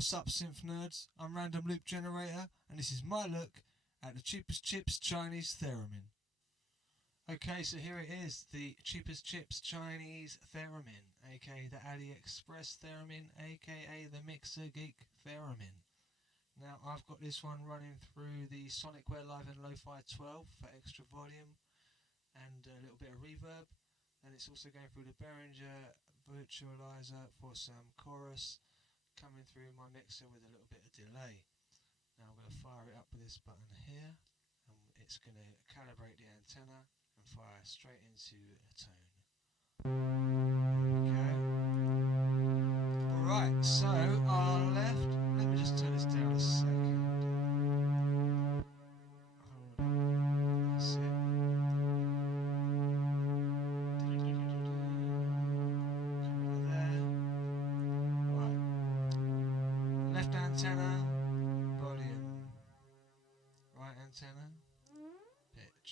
What's up, synth nerds? I'm Random Loop Generator, and this is my look at the cheapest chips Chinese Theremin. Okay, so here it is, the cheapest chips Chinese Theremin, aka the AliExpress Theremin, aka the Mixer Geek Theremin. Now, I've got this one running through the Sonicware Live and Lo-Fi 12 for extra volume and a little bit of reverb. And it's also going through the Behringer virtualizer for some chorus, coming through my mixer with a little bit of delay. Now I'm going to fire it up with this button here, and it's going to calibrate the antenna and fire straight into a tone. Okay. Alright, so our left, let me just turn this down a second. Hold on, that's it. Left antenna, volume. Right antenna, pitch.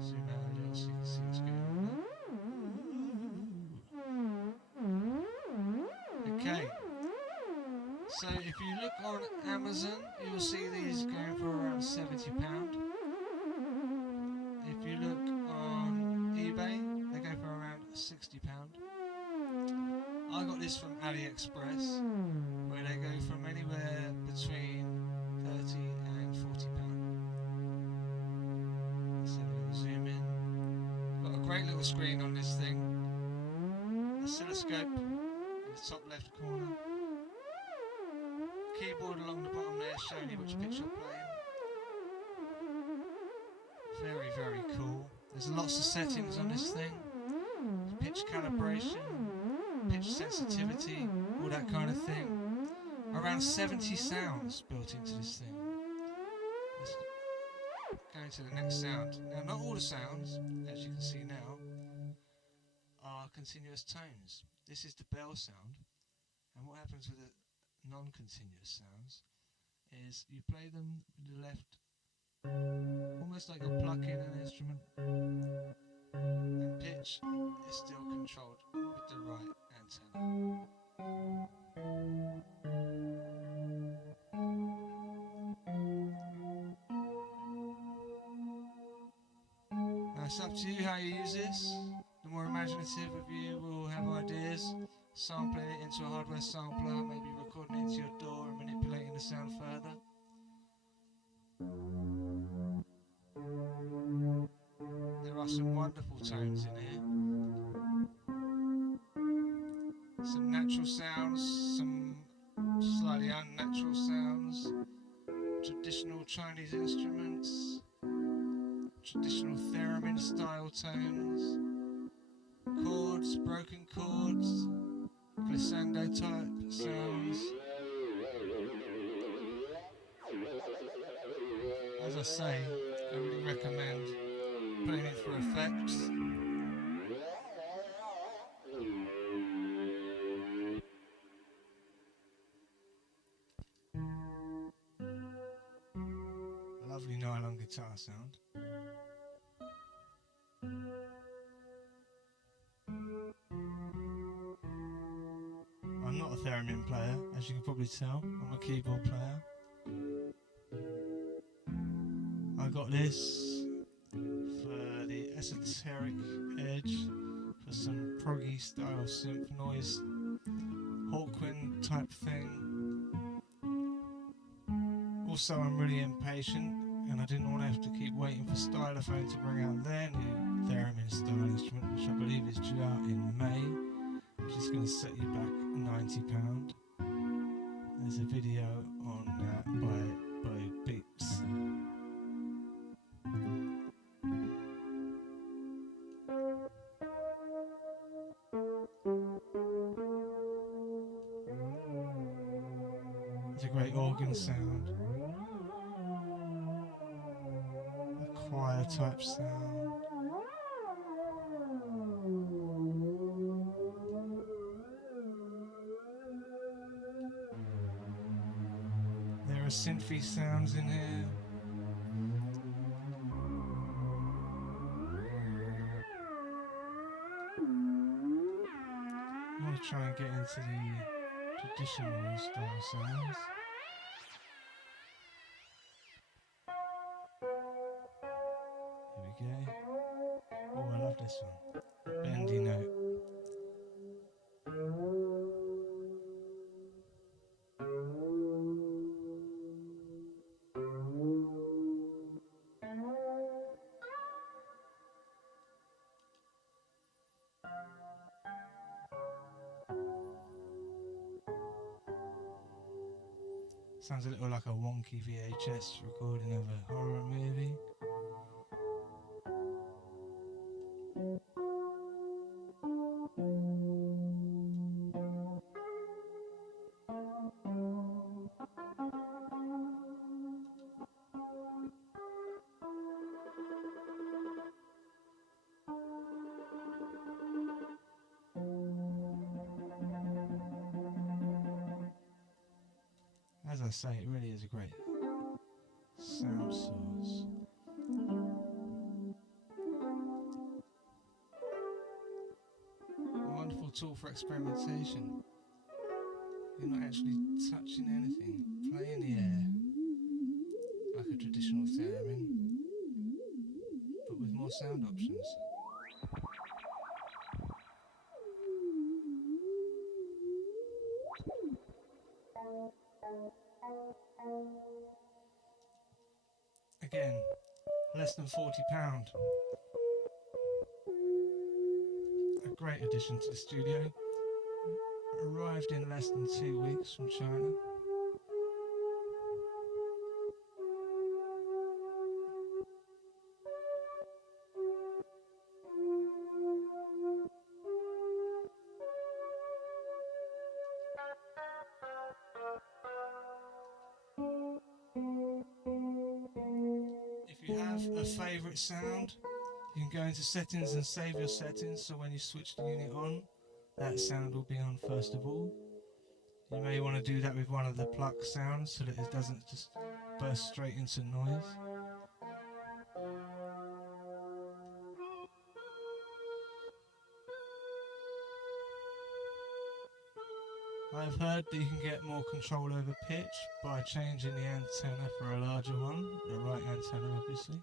Zoom out a little so you can see what's going on there. Okay, so if you look on Amazon, you'll see these going for around £70. If you look on eBay, they go for around £60. I got this from AliExpress, where they go from anywhere between £30 and £40. Let's have a little zoom in. Got a great little screen on this thing. Oscilloscope in the top left corner. Keyboard along the bottom there showing you which pitch you're playing. Very, very cool. There's lots of settings on this thing. Pitch calibration, pitch sensitivity, all that kind of thing. Around 70 sounds built into this thing. Let's go into the next sound. Now, not all the sounds, as you can see now, are continuous tones. This is the bell sound, and what happens with the non-continuous sounds is you play them with the left, almost like you're plucking an instrument, and pitch is still controlled with the right antenna. Now it's up to you how you use this. The more imaginative of you will have ideas, sampling it into a hardware sampler, maybe recording it into your DAW and manipulating the sound further. There are some wonderful tones in here. Some natural sounds, some slightly unnatural sounds, traditional Chinese instruments, traditional theremin style tones, chords, broken chords, glissando type sounds. As I say, I really recommend putting it through effects. Lovely nylon guitar sound. I'm not a theremin player, as you can probably tell. I'm a keyboard player. I got this for the esoteric edge, for some proggy style synth noise, Hawkwind type thing. Also, I'm really impatient, and I didn't want to have to keep waiting for Stylophone to bring out their new Theremin style instrument, which I believe is due out in May, which is going to set you back £90. There's a video on that by Beeps. It's a great organ sound, a choir type sound. There are synthy sounds in here. I'm going to try and get into the traditional style sounds. Here we go. Oh, I love this one. Bendy note. Sounds a little like a wonky VHS recording of a horror movie. As I say, it really is a great sound source. A wonderful tool for experimentation. You're not actually touching anything. Play in the air, like a traditional theremin, but with more sound options. Again, less than £40. A great addition to the studio. Arrived in less than 2 weeks from China. If you have a favourite sound, you can go into settings and save your settings, so when you switch the unit on, that sound will be on first of all. You may want to do that with one of the pluck sounds so that it doesn't just burst straight into noise. I've heard that you can get more control over pitch by changing the antenna for a larger one, the right antenna obviously.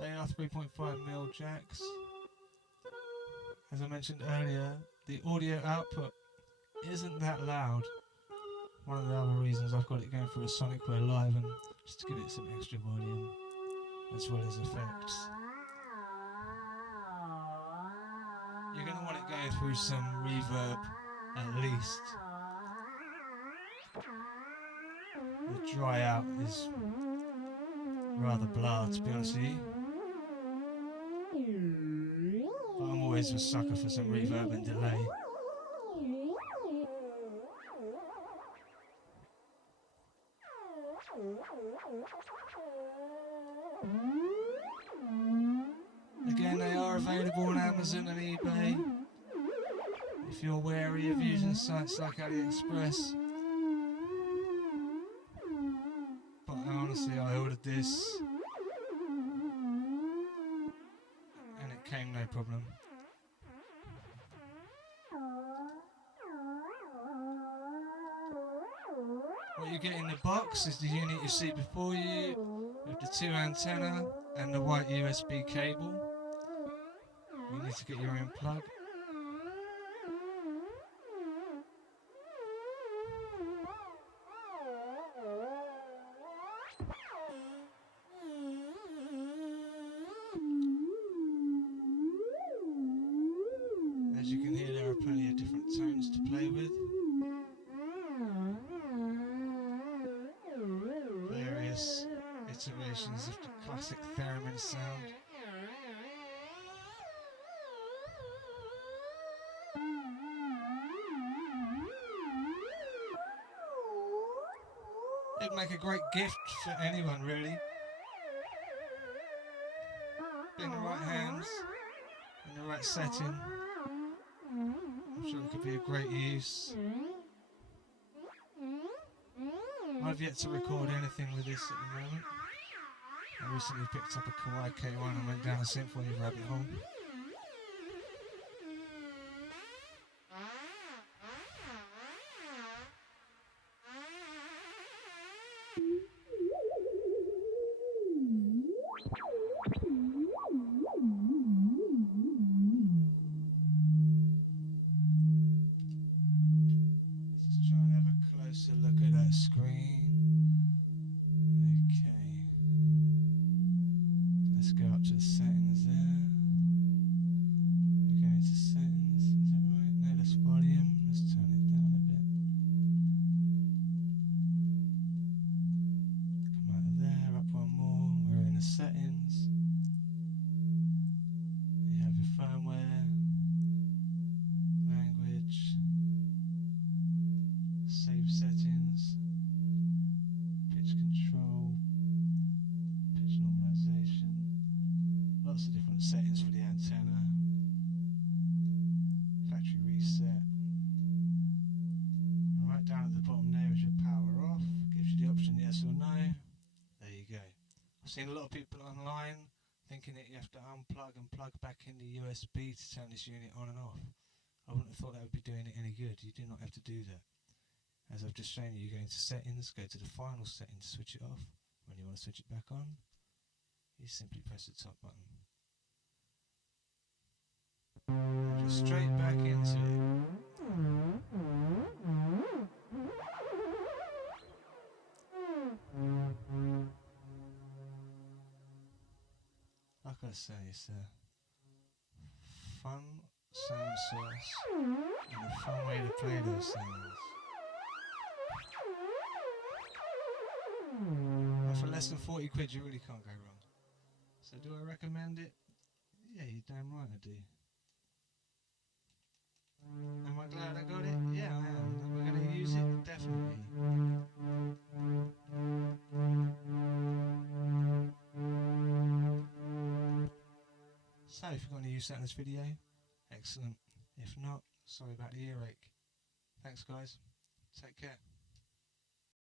They are 3.5mm jacks. As I mentioned earlier, the audio output isn't that loud. One of the other reasons I've got it going through a Sonicware Live, and just to give it some extra volume as well as effects. You're going to want it going through some reverb at least. The dry out is rather blah, to be honest with you. But I'm always a sucker for some reverb and delay. Again, they are available on Amazon and eBay. If you're wary of using sites like AliExpress. But honestly, I ordered this and it came no problem. What you get in the box is the unit you see before you, with the 2 antenna and the white USB cable. You need to get your own plug. As you can hear, there are plenty of different tones to play with. Various iterations of the classic Theremin sound. It'd make a great gift for anyone, really. In the right hands, in the right setting, I'm sure it could be of great use. I've yet to record anything with this at the moment. I recently picked up a Kawai K1 and went down a synthwave rabbit hole. I've seen a lot of people online thinking that you have to unplug and plug back in the USB to turn this unit on and off. I wouldn't have thought that would be doing it any good. You do not have to do that. As I've just shown you, you go into settings, go to the final setting to switch it off. When you want to switch it back on, you simply press the top button. And just straight back into it. Like I say, it's a fun sound source and a fun way to play those sounds. And for less than 40 quid you really can't go wrong. So do I recommend it? Yeah, you're damn right I do. Am I glad I got it? Yeah, I am. Am I going to use it? Definitely. So if you're going to use that in this video, excellent. If not, sorry about the earache. Thanks guys. Take care.